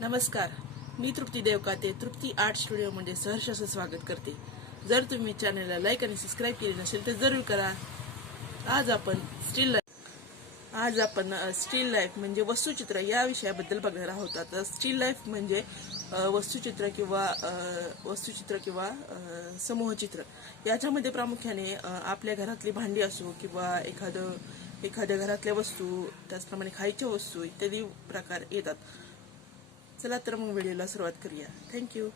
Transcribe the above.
नमस्कार, मी तृप्ती देवकाते तृप्ती आर्ट स्टुडिओमध्ये सहर्ष असं स्वागत करते। जर तुम्ही चॅनलला लाईक आणि सबस्क्राईब केले नसेल तर जरूर करा। आज आपण स्टील लाईफ म्हणजे वस्तुचित्र या विषयाबद्दल बघणार आहोत। आता स्टील लाईफ म्हणजे वस्तुचित्र किंवा समूहचित्र। याच्यामध्ये प्रामुख्याने आपल्या घरातली भांडी असो किंवा एखाद्या घरातल्या वस्तू, त्याचप्रमाणे खायच्या वस्तू इत्यादी प्रकार येतात। चला तर मग व्हिडिओला सुरुवात करूया। थँक्यू।